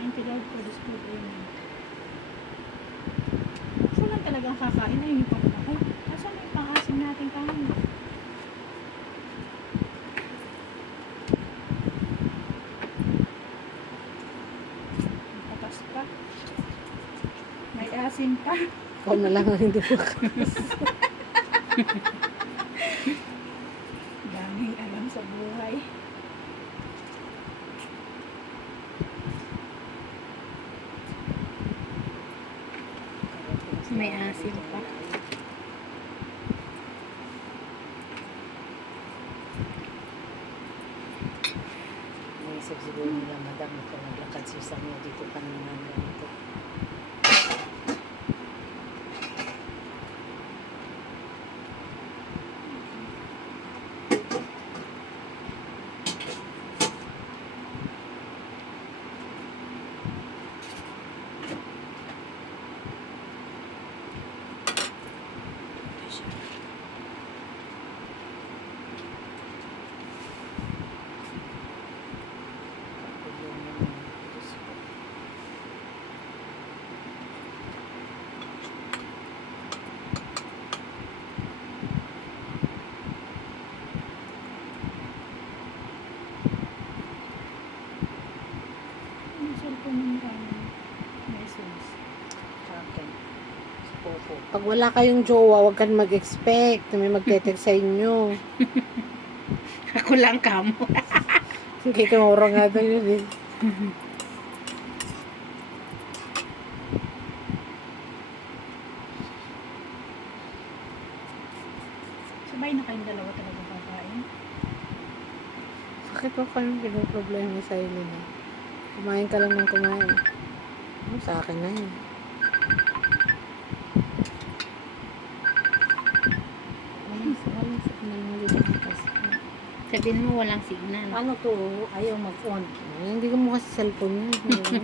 Thank you Lord for this food. Amen. Gusto lang talagang kakain. Ay, yung pang ay, asan yung pang-asim natin kain? Patas pa. May asim pa. Ikaw na lang ang hindi makas. Daming alam sa buhay. May asim pa. Naisip siguro nila, madam, ito naglakad si Samia dito pa naman ganito. Yung cellphone mo maraming message. Sa akin. Sa Popo. Pag wala kayong jowa, huwag kang mag-expect na may magte-text sa inyo. Ako lang kamo. Kaya kamura nga daw yun eh. Sabay na kayong dalawa talaga kakain. Bakit ba kayong pinoproblema sa inyo na? Kumain ka lang ng kumain. Ano, sa akin na yun. Walang signal mo dito kasi. Sabihin mo walang signal. Ano to? Ayaw mag-on. Ay, hindi ko mo kasi cellphone yun.